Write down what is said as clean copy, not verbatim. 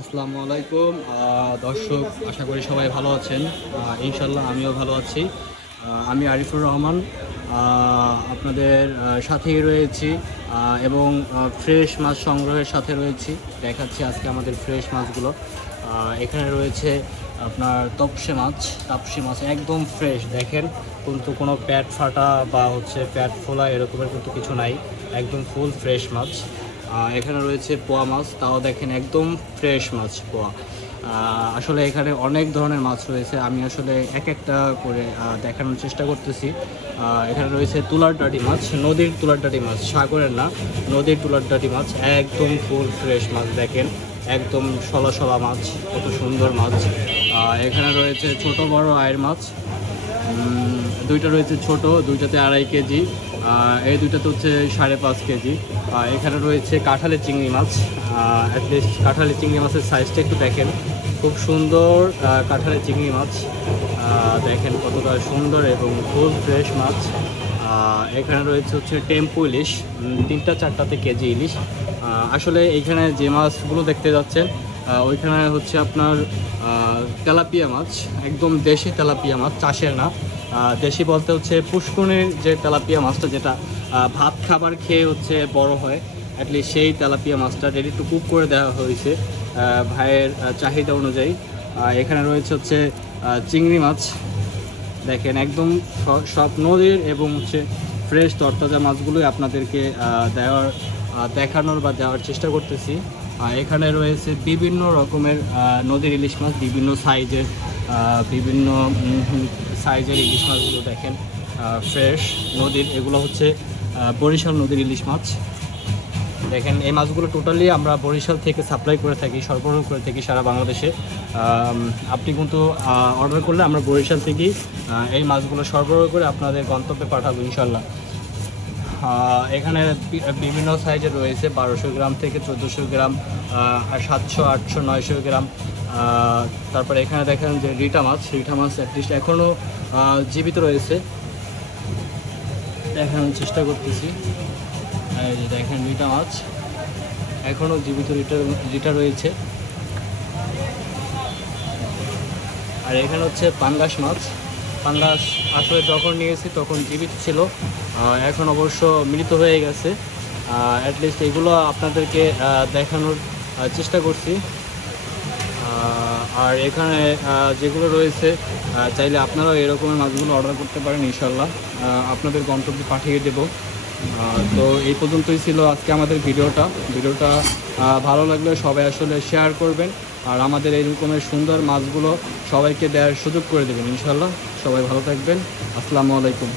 আসসালামু আলাইকুম দর্শক, আশা করি সবাই ভালো আছেন। ইনশাল্লাহ আমিও ভালো আছি। আমি আরিফুর রহমান আপনাদের সাথেই রয়েছি এবং ফ্রেশ মাছ সংগ্রহের সাথে রয়েছি। দেখাচ্ছি আজকে আমাদের ফ্রেশ মাছগুলো। এখানে রয়েছে আপনার তাপসে মাছ একদম ফ্রেশ। দেখেন, কিন্তু কোনো প্যাট ফাটা বা প্যাট ফোলা এরকমের কিন্তু কিছু নাই, একদম ফুল ফ্রেশ মাছ। এখানে রয়েছে পোয়া মাছ, তাও দেখেন একদম ফ্রেশ মাছ পোয়া। আসলে এখানে অনেক ধরনের মাছ রয়েছে, আমি আসলে এক একটা করে দেখানোর চেষ্টা করতেছি। এখানে রয়েছে তুলার ডাঁটি মাছ, নদীর তুলার ডাঁটি মাছ, সাগরের না, নদীর তুলার ডাঁটি মাছ, একদম ফুল ফ্রেশ মাছ। দেখেন একদম সলা সলা মাছ, কত সুন্দর মাছ। এখানে রয়েছে ছোট বড় আয়ের মাছ, দুইটা রয়েছে ছোট, দুইটাতে 2.5 কেজি, এই দুইটাতে 5.5 কেজি। এখানে রয়েছে কাঁঠালি চিংড়ি মাছ। অ্যাটলিস্ট কাঁঠালি চিংড়ি মাছের সাইজটা একটু দেখেন, খুব সুন্দর কাঁঠালি চিংড়ি মাছ। দেখেন কতটা সুন্দর এবং ফুল ফ্রেশ মাছ। এখানে রয়েছে টেম্পু ইলিশ, 3-4টাতে কেজি ইলিশ। আসলে এইখানে যে মাছগুলো দেখতে যাচ্ছেন ওইখানে আপনার তেলাপিয়া মাছ, একদম দেশি তেলাপিয়া মাছ, চাষের না। দেশি বলতে পুষ্করণীর যে তেলাপিয়া মাছটা, যেটা ভাত খাবার খেয়ে বড় হয়, অ্যাটলিস্ট সেই তেলাপিয়া মাছটা রেডি টু কুক করে দেওয়া হয়েছে ভাইয়ের চাহিদা অনুযায়ী। এখানে রয়েছে চিংড়ি মাছ। দেখেন একদম সব নদীর এবং ফ্রেশ তরতাজা মাছগুলোই আপনাদেরকে দেখানোর বা দেওয়ার চেষ্টা করতেছি। এখানে রয়েছে বিভিন্ন রকমের নদীর ইলিশ মাছ, বিভিন্ন সাইজের ইলিশ মাছগুলো দেখেন ফ্রেশ নদীর। এগুলো বরিশাল নদীর ইলিশ মাছ। দেখেন এই মাছগুলো টোটালি আমরা বরিশাল থেকে সাপ্লাই করে থাকি, সরবরাহ করে থাকি সারা বাংলাদেশে। আপনি কিন্তু অর্ডার করলে আমরা বরিশাল থেকেই এই মাছগুলো সরবরাহ করে আপনাদের গন্তব্যে পাঠাবো ইনশাল্লাহ। এখানে বিভিন্ন সাইজের রয়েছে, 1200 গ্রাম থেকে 1400 গ্রাম, 700, 800, 900 গ্রাম। তারপরে এখানে দেখেন যে রিঠা মাছ অ্যাটলিস্ট এখনও জীবিত রয়েছে, দেখানোর চেষ্টা করতেছি। এই যে দেখেন রিঠা মাছ এখনও জীবিত রিঠা রয়েছে। আর এখানে পাঙ্গাস মাছ। পাঙ্গাস আসলে যখন নিয়েছি তখন জীবিত ছিল, এখন অবশ্য মৃত হয়ে গেছে। অ্যাটলিস্ট এগুলো আপনাদেরকে দেখানোর চেষ্টা করছি। আর এখানে যেগুলো রয়েছে চাইলে আপনারাও এরকমের মাছগুলো অর্ডার করতে পারেন, ইনশাল্লাহ আপনাদের গন্তব্যে পাঠিয়ে দেব। তো এই পর্যন্তই ছিল আজকে আমাদের ভিডিওটা। ভালো লাগলে সবাই শেয়ার করবেন, আর আমাদের এই রকমের সুন্দর মাছগুলো সবাইকে দেওয়ার সুযোগ করে দেবেন ইনশাল্লাহ। সবাই ভালো থাকবেন। আসসালামু আলাইকুম।